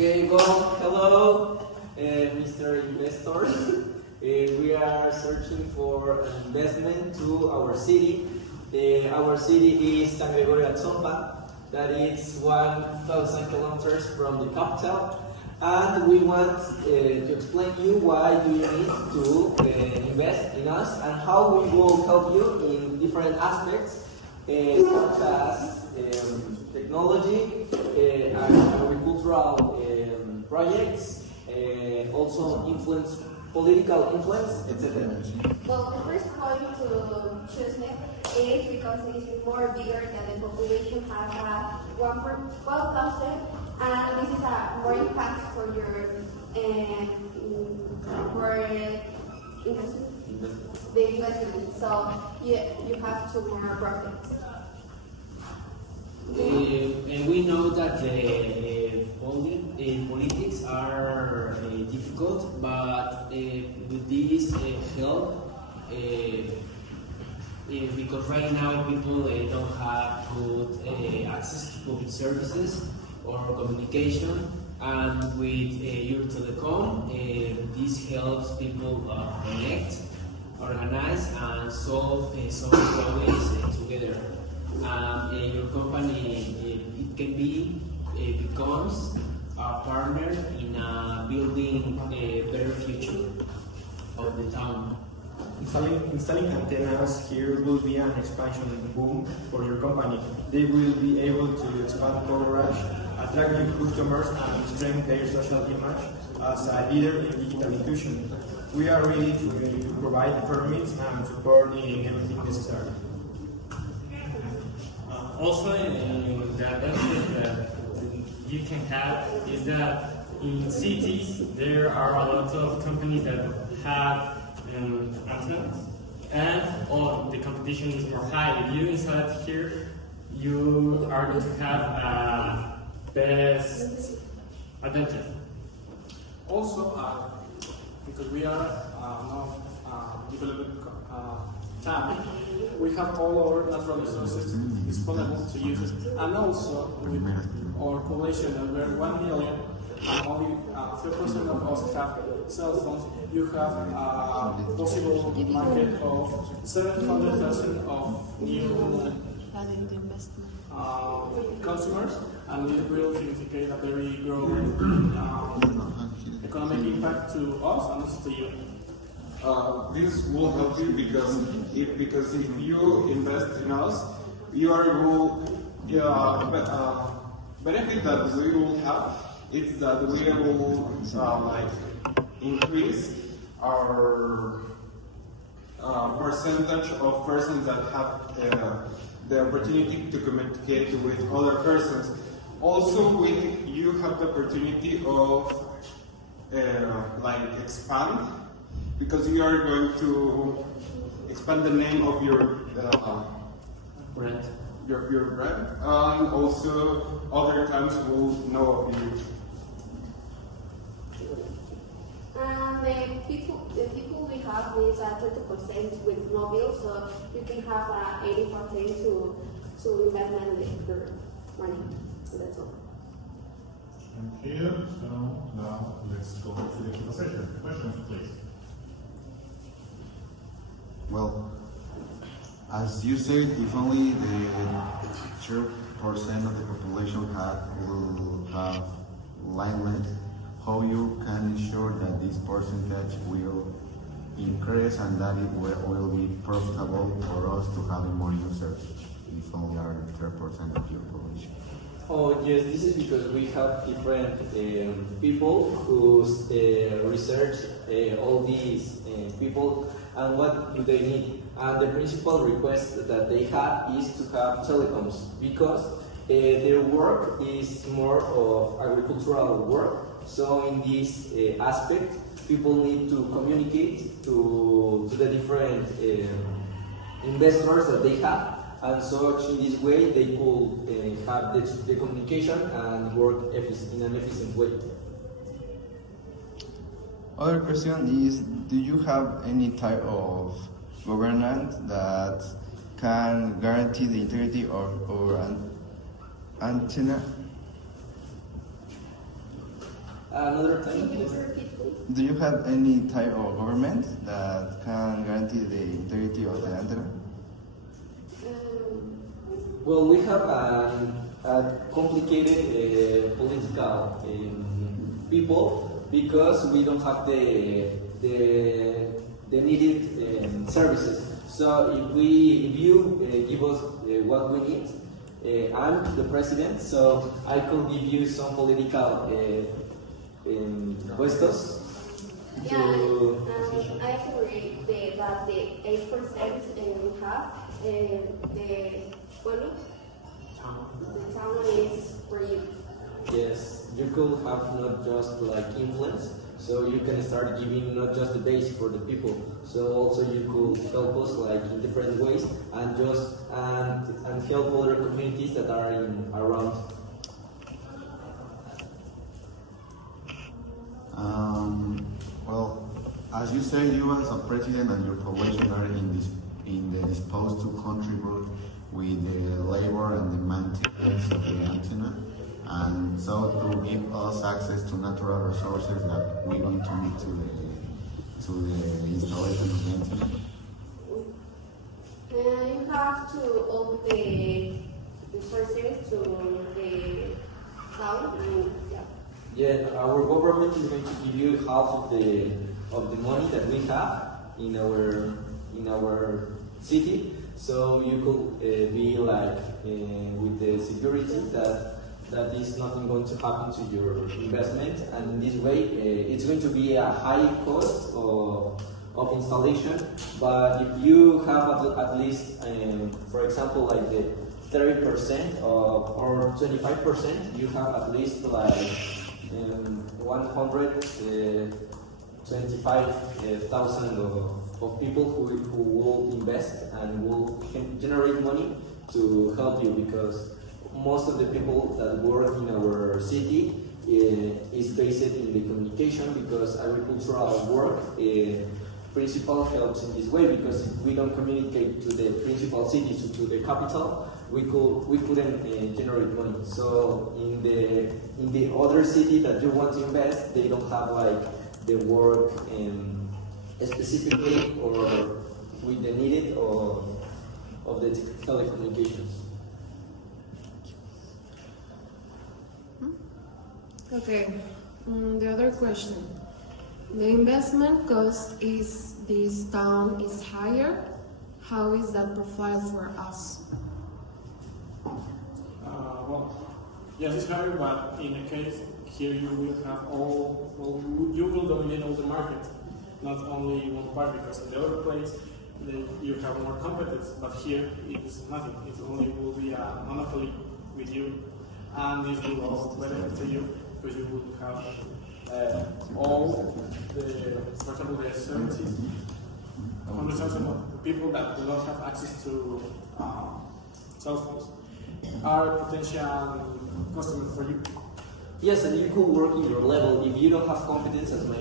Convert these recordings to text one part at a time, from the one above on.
Okay, well, hello, Mr. Investor. We are searching for an investment to our city. Our city is San Gregorio Atzompa, that is 1,000 kilometers from the capital. And we want to explain you why do you need to invest in us and how we will help you in different aspects, such as technology, agricultural projects, also influence, political influence, etc. Well, the first point to choose me is because it is more bigger than the population has 1,000, and this is a more impact for your for the investment. So you have to more profits. And we know that the politics are difficult, but with this help, because right now people don't have good access to public services or communication, and with Eurtelecom, this helps people connect, organize, and solve some problems together. Your company becomes a partner in building a better future of the town. Installing antennas here will be an expansion boom for your company. They will be able to expand coverage, attract new customers, and strengthen their social image as a leader in digital inclusion. We are ready to provide permits and support in anything necessary. Also, the advantage that you can have is that in cities there are a lot of companies that have antennas, and the competition is more high. If you install it here, you are going to have a best advantage. Also, because we are now developing town, we have all our natural resources disponible to use it. And also, with our population that we are 1 million, and only 3% of us have cell phones, you have a possible market of 700,000 of new consumers, and it will significate a very growing economic impact to us and also to you. This will help you because if you invest in us, you will benefit that we will have. It's that we will increase our percentage of persons that have the opportunity to communicate with other persons. Also, you have the opportunity of expand, because you are going to expand the name of your Brand. your brand, and also other clients will know of you. The people we have is 30% with mobile, so you can have 80% to investment with your money. So that's all. Thank you. So now let's go to the Q&A session. Questions, please. Well, as you said, if only the 3% of the population will have line length, how you can ensure that this percentage will increase and that it will be profitable for us to have more users if only are 3% of your population? Oh yes, this is because we have different people who research all these people and what do they need. And the principal request that they have is to have telecoms, because their work is more of agricultural work. So in this aspect, people need to communicate to the different investors that they have, and so in this way they could have the communication and work in an efficient way. Other question is, do you have any type of governance that can guarantee the integrity of our antenna? Another Can time. you repeat, please? Do you have any type of government that can guarantee the integrity of the antenna? Um, Well, we have a complicated political people because we don't have the needed services. So if you give us what we need, I'm the president, so I could give you some political puestos yeah, to I agree that the 8% we have, the pueblo, the town is for you. yes, you could have not just like influence, so you can start giving not just the base for the people, so also you could help us like in different ways and just and help other communities that are around. Well, as you say, you as a president and your population are in the disposed to contribute with the labor and the maintenance of the antenna, and so to give us access to natural resources that we going to need to the installation of the antenna. You have to own the resources to the town and yeah. Yeah, our government is going to give you half of the money that we have in our city, so you could be like with the security that is nothing going to happen to your investment, and in this way it's going to be a high cost of installation. But if you have at least, for example, like the 30% or 25%, you have at least like 125,000 of people who will invest and will generate money to help you, because most of the people that work in our city is based in the communication, because agricultural work principal helps in this way, because if we don't communicate to the principal cities, to the capital, we couldn't generate money. So in the other city that you want to invest, they don't have like the work specifically or with the needed of the telecommunications. Okay, the other question. The investment cost is this town is higher. How is that profile for us? Well, yes, it's higher, but in a case here you will have you will dominate all the market, not only one part, because in the other place you have more competence, but here it is nothing. It only will be a monopoly with you, and this will also benefit to you, because you will have all the, for example, the 100,000 people that do not have access to cell phones are potential customers for you. Yes, and you could work in your level. If you don't have competence, as my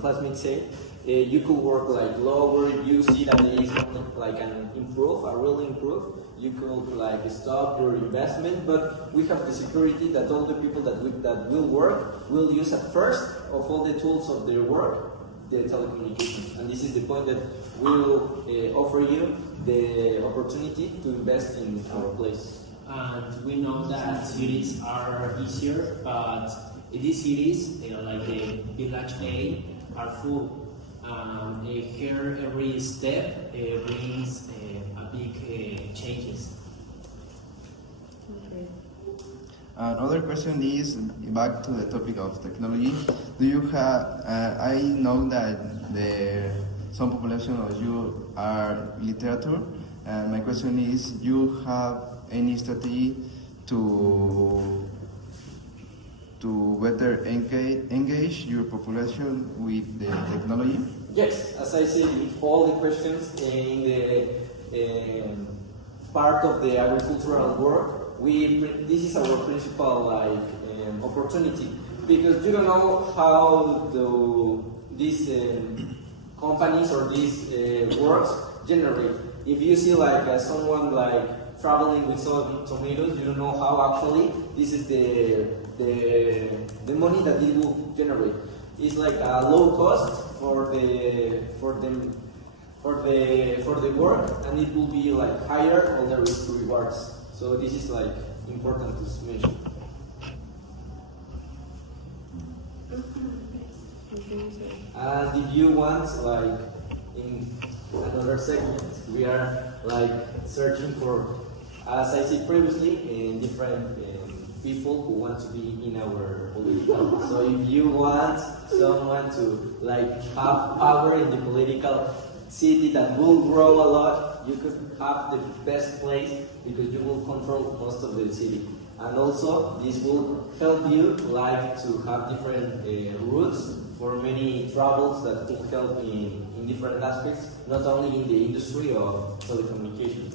classmates say, you could work like lower. If you see that there is something like a really improve, you could like stop your investment. But we have the security that all the people that will work will use at first of all the tools of their work, the telecommunications. And this is the point that we will offer you the opportunity to invest in our place. And we know that cities are easier, but these cities, like the village A, are full. Here, every step brings a big changes. Okay. Another question is back to the topic of technology. Do you have? I know that some population of you are literature, and my question is: you have any strategy to better engage your population with the technology? Yes, as I said, all the questions in the part of the agricultural work, this is our principal opportunity, because you don't know how these companies or these works generate. if you see like someone like traveling with some tomatoes, you don't know how actually this is the money that it will generate. It's like a low cost for the work, and it will be like higher all the rewards. So this is like important to mention. And if you want, like in another segment, we are like searching for, as I said previously, different people who want to be in our political. So if you want someone to like have power in the political city that will grow a lot, you could have the best place because you will control most of the city. And also, this will help you like to have different routes for many travels that could help in different aspects, not only in the industry of telecommunications.